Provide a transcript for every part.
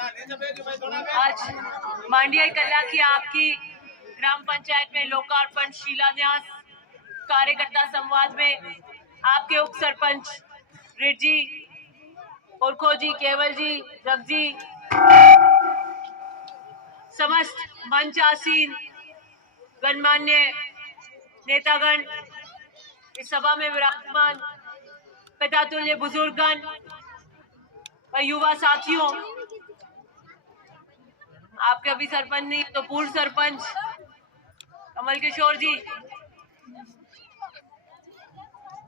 आज मांडिया कल्ला की आपकी ग्राम पंचायत में लोकार्पण शिलान्यास कार्यकर्ता संवाद में आपके उप सरपंच रिजी, उर्खो जी, केवल जी, जग जी, समस्त मंच आसीन गणमान्य नेतागण, इस सभा में विराजमान पितातुल्य बुजुर्गगण और युवा साथियों, आपके अभी सरपंच नहीं तो पूर्व सरपंच कमल किशोर जी,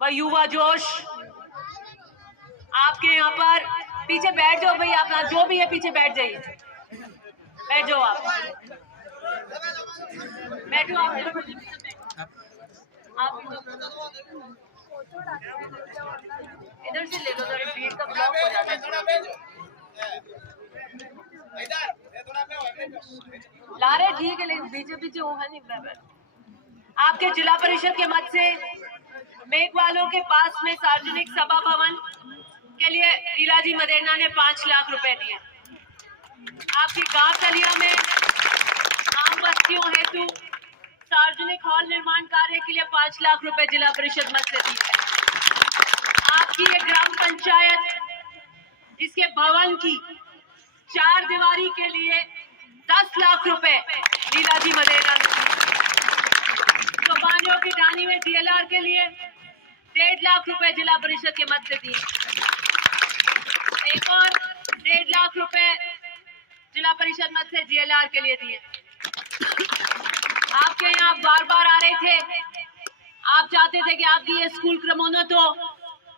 वह युवा जोश, आपके यहाँ पर पीछे बैठ जाओ भाई, आप जो भी है पीछे बैठ जाइए, बैठ जाओ आप, बैठो आप इधर से ले लो, भीड़ का ब्लॉक हो जाता है। ला रहे ठीक है, लेकिन पीछे वो है नहीं बराबर। आपके जिला परिषद के मत से मेघवालों के पास में सार्वजनिक सभा भवन के लिए लीलाजी मदेरना ने 5 लाख रुपए दिए। आपकी गांव तलिया में आम बस्तियों हेतु सार्वजनिक हॉल निर्माण कार्य के लिए 5 लाख रुपए जिला परिषद मत से दिए। आपकी ये ग्राम पंचायत इसके भवन की 4 दीवारी के लिए 10 लाख रुपए लीलाजी मदेरना ने दिए। तो बानियों की ढानी में डीएलआर के लिए 1.5 लाख रुपए जिला परिषद के मत से दिए। एक और 1.5 लाख रुपए जिला परिषद मत से जीएलआर के लिए दिए। आपके यहाँ बार बार आ रहे थे, आप चाहते थे कि आपकी ये स्कूल क्रमोन्नत हो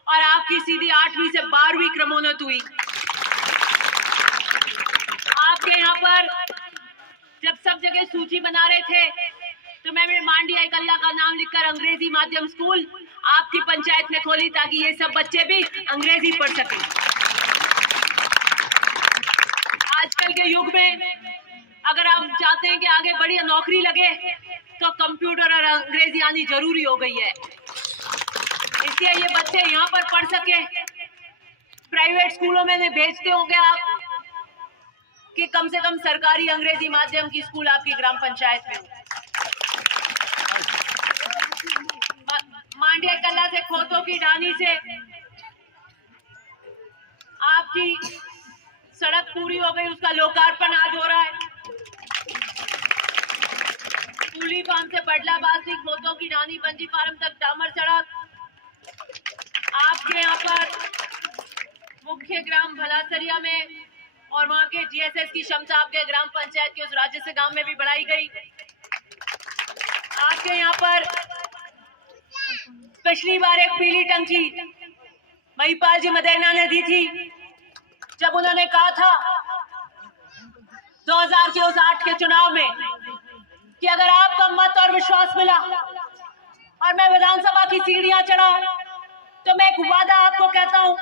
और आपकी सीधी 8वीं से 12वीं क्रमोन्नत हुई। आपके यहाँ पर जब सब जगह सूची बना रहे थे तो मैंने मांडिया कल्ला का नाम लिखकर अंग्रेजी माध्यम स्कूल आपकी पंचायत में खोली ताकि ये सब बच्चे भी अंग्रेजी पढ़ सकें। आजकल के युग में अगर आप चाहते हैं कि आगे बड़ी नौकरी लगे तो कंप्यूटर और अंग्रेजी आनी जरूरी हो गई है। इसलिए ये बच्चे यहाँ पर पढ़ सके। प्राइवेट स्कूलों में भेजते होंगे आप कि कम से कम सरकारी अंग्रेजी माध्यम की स्कूल आपकी ग्राम पंचायत में हो। मांडिया कल्ला से खोतों की ढानी से आपकी सड़क पूरी हो गई, उसका लोकार्पण आज हो रहा है। कूली फार्म से बडला बासी, खोतों की ढानी, बंजी फार्म तक डामर सड़क। आपके यहाँ पर मुख्य ग्राम भलासरिया में और वहां के जीएसएस की क्षमता आपके ग्राम पंचायत के उस राज्य से गांव में भी बढ़ाई गई। आपके यहाँ पर पिछली बार एक पीली टंकी महिपाल जी मदेरना ने दी थी, जब उन्होंने कहा था 2000 के उस 8 के चुनाव में कि अगर आपका मत और विश्वास मिला और मैं विधानसभा की सीढ़ियां चढ़ा तो मैं एक वादा आपको कहता हूं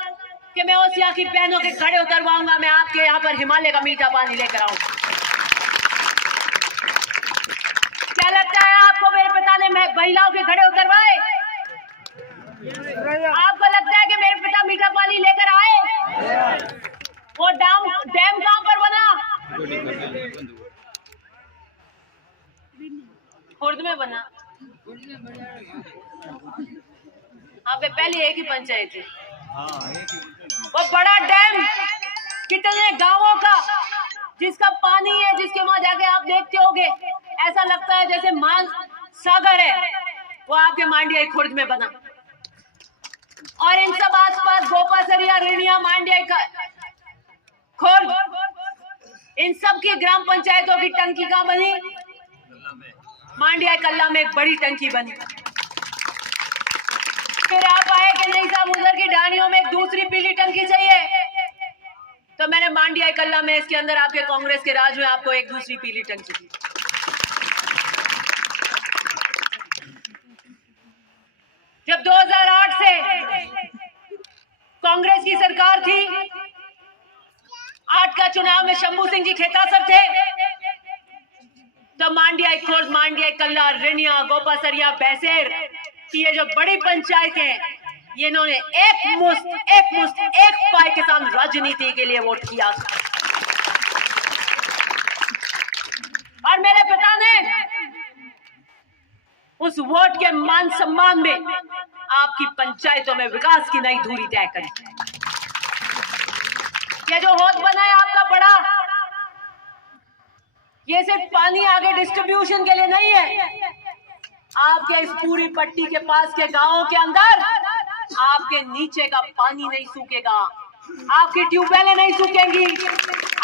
कि मैं उस यहाँ की बहनों के घड़े उतरवाऊंगा, मैं आपके यहाँ पर हिमालय का मीठा पानी लेकर आऊंगा। क्या लगता है आपको मेरे पिता ने महिलाओं के घड़े उतरवाए? आपको लगता है कि मेरे पिता मीठा पानी लेकर आए? वो डैम कहां पर बना? खुर्द में बना। आप पहले एक ही पंचायत थी। वो बड़ा डैम कितने गांवों का जिसका पानी है, जिसके वहां जाके आप देखते होगे ऐसा लगता है जैसे मान सागर है, वो आपके मांडिया खुर्द में बना। और इन सब आसपास गोपासरिया, रेणिया, मांडिया खुर्द, इन सब की ग्राम पंचायतों की टंकी कहां बनी? मांडिया कल्ला में एक बड़ी टंकी बनी। फिर आप आए कि नहीं साहब उधर की ढानियों में एक दूसरी पीली टंकी चाहिए, तो मैंने मांडिया कल्ला में इसके अंदर आपके कांग्रेस के राज में आपको एक दूसरी पीली टंकी दी। जब 2008 से कांग्रेस की सरकार थी, 8 का चुनाव में शंभू सिंह जी खेतासर थे, तो मांडिया खुर्द, मांडिया कल्ला, रेणिया, गोपासरिया, बैसेर की ये जो बड़ी पंचायतें, ये इन्होंने एक मुश्त एक पाई के साथ राजनीति के लिए वोट किया। और मेरे पिता ने उस वोट के मान सम्मान में आपकी पंचायतों में विकास की नई धुरी तय करी। ये जो हौद बना है आपका बड़ा, ये सिर्फ पानी आगे डिस्ट्रीब्यूशन के लिए नहीं है। आपके इस पूरी पट्टी के पास के गांवों के अंदर आपके नीचे का पानी नहीं सूखेगा, आपकी ट्यूबवेलें नहीं सूखेंगी,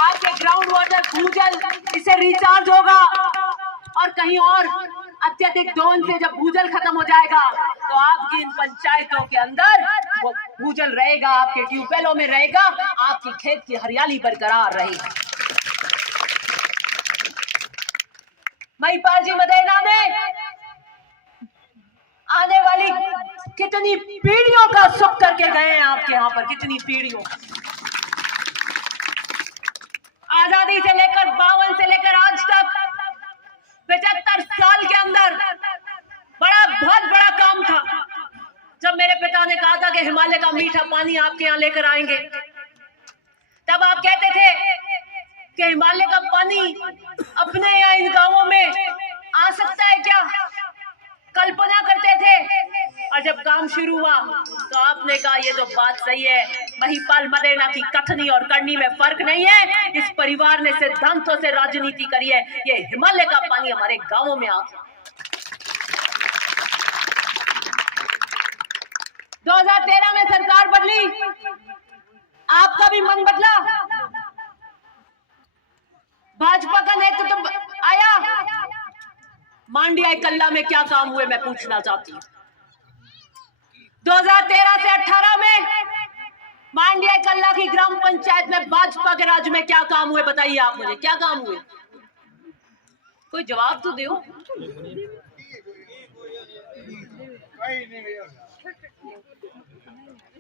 आपके ग्राउंड वाटर भूजल इससे रिचार्ज होगा। और कहीं और अत्यधिक दोहन से जब भूजल खत्म हो जाएगा तो आपकी इन पंचायतों के अंदर वो भूजल रहेगा, आपके ट्यूबवेलों में रहेगा, आपकी खेत की हरियाली बरकरार रहेगी। महिपाल जी मदेना में आने वाली कितनी पीढ़ियों का सुख करके गए हैं आपके यहाँ पर, कितनी पीढ़ियों। आजादी से लेकर 52 से लेकर आज तक 75 साल के अंदर बहुत बड़ा काम था। जब मेरे पिता ने कहा था कि हिमालय का मीठा पानी आपके यहाँ लेकर आएंगे, तब आप कहते थे कि हिमालय का पानी अपने यहाँ इन गांवों में आ सकता है क्या, कल्पना करते थे। और जब काम शुरू हुआ तो आपने कहा ये तो बात सही है, महिपाल मदेना की कथनी और करनी में फर्क नहीं है। इस परिवार ने सिद्धांतों से राजनीति करी है, ये हिमालय का पानी हमारे गांवों में आ गया। 2013 में सरकार बदली, आपका भी मन बदला, भाजपा का नेतृत्व तो आया। मांडिया कल्ला में क्या काम हुए मैं पूछना चाहती हूँ। 2013 से 18 में मांडिया कल्ला की ग्राम पंचायत में भाजपा के राज में क्या काम हुए, बताइए आप मुझे, क्या काम हुए? कोई जवाब तो दो।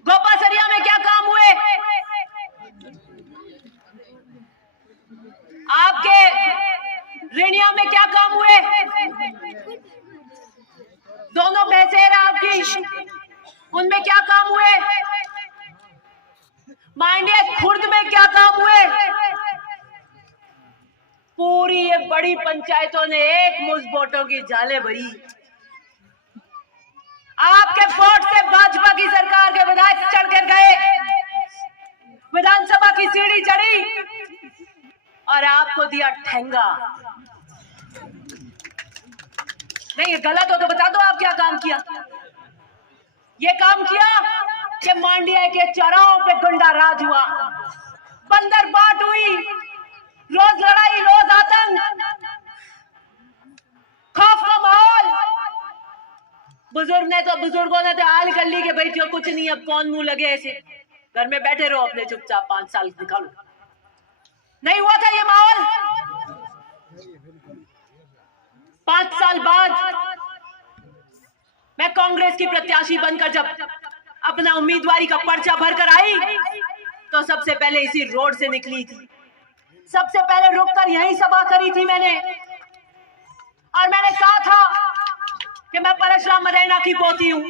गोपासरिया में क्या काम हुए? आपके रेणिया में क्या काम हुए? दोनों बहसेरा आपकी, उनमें क्या काम हुए? मांडिया खुर्द में क्या काम हुए? पूरी ये बड़ी पंचायतों ने एक मुश्त वोटों की जाले भरी। आपके वोट से भाजपा की सरकार के विधायक चढ़कर गए, विधानसभा की सीढ़ी चढ़ी और आपको दिया ठेंगा। नहीं, ये गलत हो तो बता दो आप क्या काम किया। ये काम किया कि मांडिया के चौराहों पे गुंडा राज हुआ, बंदर बाट हुई, रोज लड़ाई, रोज आतंक, खौफ का माहौल। बुजुर्गों ने तो हाल कर ली कि भाई क्यों कुछ नहीं, अब कौन मुंह लगे, ऐसे घर में बैठे रहो अपने चुपचाप, 5 साल निकालो। नहीं हुआ था ये माहौल। 5 साल बाद मैं कांग्रेस की प्रत्याशी बनकर जब अपना उम्मीदवारी का पर्चा भरकर आई तो सबसे पहले इसी रोड से निकली थी, सबसे पहले रुककर यही सभा करी थी मैंने। और मैंने कहा था कि मैं परशुराम मदेना की पोती हूं,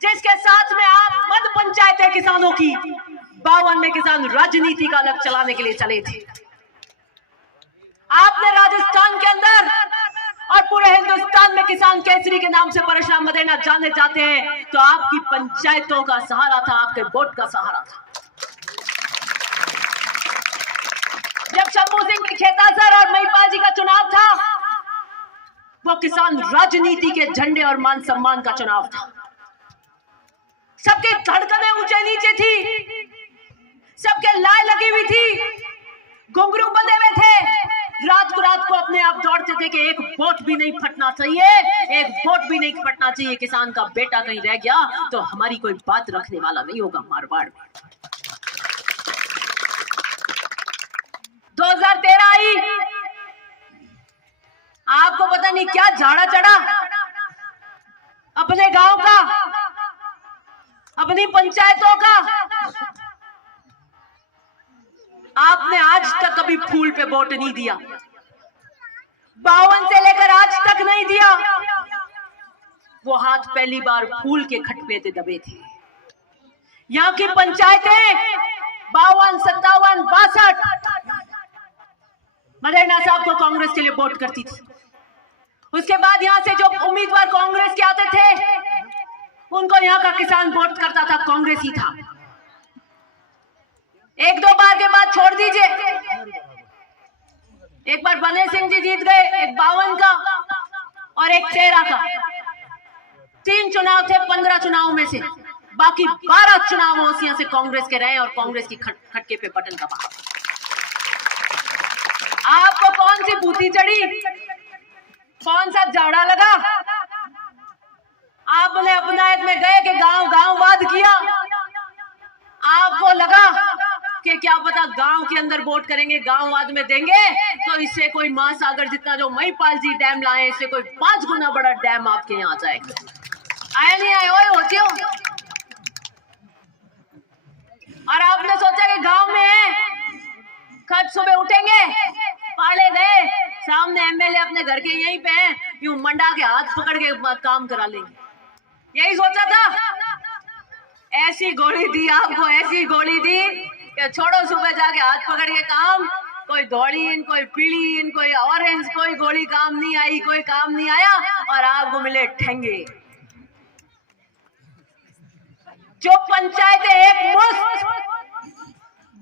जिसके साथ में आप मध्य पंचायतें किसानों की 52 में किसान राजनीति का अलग चलाने के लिए चले थे। आपने राजस्थान के अंदर और पूरे हिंदुस्तान में किसान केसरी के नाम से परशुराम मदेना जाने जाते हैं, तो आपकी पंचायतों का सहारा था, आपके वोट का सहारा था। जब शंभू सिंह के खेतासर और महिपाल जी का चुनाव था, वो किसान राजनीति के झंडे और मान सम्मान का चुनाव था। सबके धड़कनें ऊंचे नीचे थी, सबके लाए लगी हुई थी, घुंघरू बंधे हुए थे, रात को अपने आप दौड़ते थे कि एक वोट भी नहीं फटना चाहिए, एक वोट भी नहीं फटना चाहिए। किसान का बेटा कहीं रह गया तो हमारी कोई बात रखने वाला नहीं होगा मारवाड़ में। 2013 आई, आपको पता नहीं क्या झाड़ा चढ़ा अपने गांव का, अपनी पंचायतों का। आपने आज तक कभी फूल पे वोट नहीं दिया, 52 से लेकर आज तक नहीं दिया। वो हाथ पहली बार फूल के खटपे पे दबे थे। यहाँ की पंचायतें 52, 57, 62 मदेना साहब को कांग्रेस के लिए वोट करती थी। उसके बाद यहाँ से जो उम्मीदवार कांग्रेस के आते थे उनको यहाँ का किसान वोट करता था, कांग्रेस ही था। एक दो बार के बाद छोड़ दीजिए, एक बार बने सिंह जी जीत गए, एक 52 का और एक 13 का। 3 चुनाव थे 15 चुनाव में से, बाकी 12 चुनाव ओसिया से कांग्रेस के रहे और कांग्रेस की खटके पे बटन दबा। आपको कौन सी भूती चढ़ी, कौन सा जाड़ा लगा? आपने अपनायत में गए कि गांव गांववाद किया। आपको लगा कि क्या पता गांव के अंदर वोट करेंगे, गांववाद में देंगे तो इससे कोई महासागर जितना जो महिपाल जी डैम लाए इससे कोई 5 गुना बड़ा डैम आपके यहाँ आ जाएगा। आया नहीं आए ओए होते हो। और आपने सोचा कि गांव में है, कल सुबह उठेंगे, पाले गए, सामने एमएलए अपने घर के यहीं पे हैं, यूं मंडा के हाथ पकड़ के काम करा लेंगे। यही सोचा था। ऐसी गोली दी आपको, ऐसी गोली दी कि छोड़ो सुबह जाके हाथ पकड़ के काम, कोई धौली, कोई पीली, कोई ऑरेंज, कोई गोली काम नहीं आई, कोई काम नहीं आया और आपको मिले ठेंगे। जो पंचायतें एक मुश्त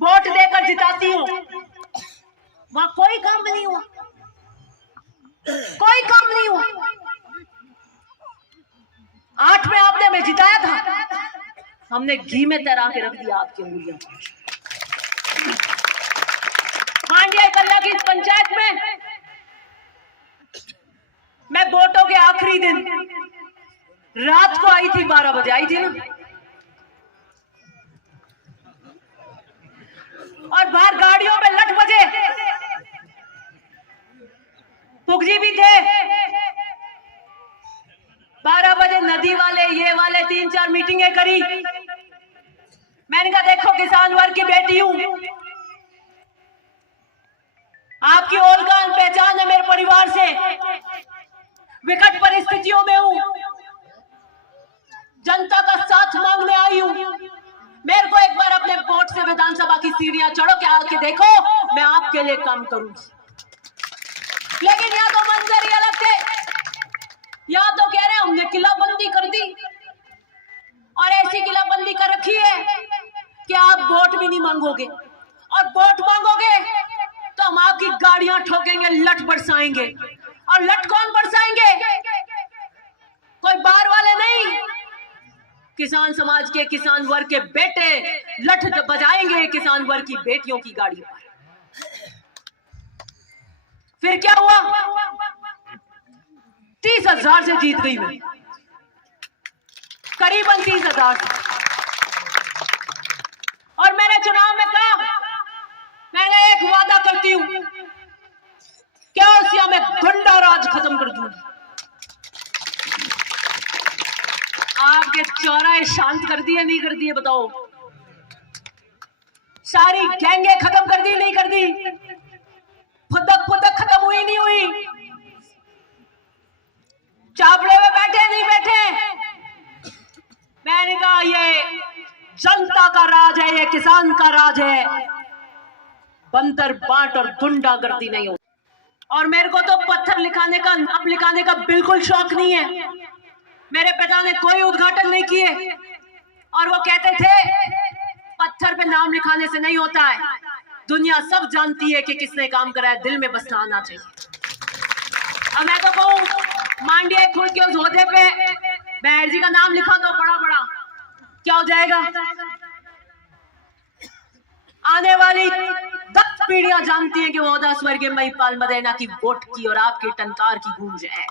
वोट देकर जिताती हूँ वहां कोई काम नहीं हुआ, कोई काम नहीं हुआ। 8 में आपने हमें जिताया था, हमने घी में तैरा के रख दिया आपकी उंगलियों। मांडिया कल्ला की पंचायत में मैं वोटों के आखिरी दिन रात को आई थी, 12 बजे आई थी ना, और बाहर गाड़ियों में लट बजे पुगजी भी थे। 12 बजे नदी वाले ये वाले 3-4 मीटिंगें करी। मैंने कहा देखो किसान वर्ग की बेटी हूं, आपकी ओलकान पहचान है मेरे परिवार से, विकट परिस्थितियों में हूं, जनता का साथ मांगने आई हूं। मेरे को एक बार अपने वोट से विधानसभा की सीढ़ियां चढ़ो के आके देखो, मैं आपके लिए काम करूंगी। लेकिन यहाँ तो मंजर ही अलग थे। यहाँ तो कह रहे हैं हमने किलाबंदी कर दी और ऐसी किलाबंदी कर रखी है कि आप वोट भी नहीं मांगोगे, और वोट मांगोगे तो हम आपकी गाड़ियां ठोकेंगे, लठ बरसाएंगे। और लठ कौन बरसाएंगे? कोई बाहर वाले नहीं, किसान समाज के, किसान वर्ग के बेटे लठ बजाएंगे किसान वर्ग की बेटियों की गाड़ियों पर। फिर क्या हुआ? 30,000 से जीत गई मैं, करीबन 30,000। और मैंने चुनाव में कहा, मैंने एक वादा करती हूं, क्या ओसिया में गुंडा राज खत्म कर दूंगी। आपके चौराहे शांत कर दिए नहीं कर दिए बताओ? सारी गैंगे खत्म कर दी नहीं कर दी? फुदक फुदक खत्म हुई नहीं हुई? चावड़े में बैठे नहीं बैठे? मैंने कहा ये जनता का राज है, ये किसान का राज है, बंदर बांट और गुंडागर्दी नहीं हो। और मेरे को तो पत्थर लिखाने का, नाम लिखाने का बिल्कुल शौक नहीं है। मेरे पिता ने कोई उद्घाटन नहीं किए और वो कहते थे पत्थर पे नाम लिखाने से नहीं होता है, दुनिया सब जानती है कि किसने काम करा है, दिल में बसना आना चाहिए। अब मैं तो कहूं मांडिया खुद के उस होदे पे बैर जी का नाम लिखा तो बड़ा बड़ा क्या हो जाएगा? आने वाली 10 पीढ़ियां जानती हैं कि वो 10 स्वर्गीय महिपाल मदेना की वोट की और आपके टंकार की गूंज है।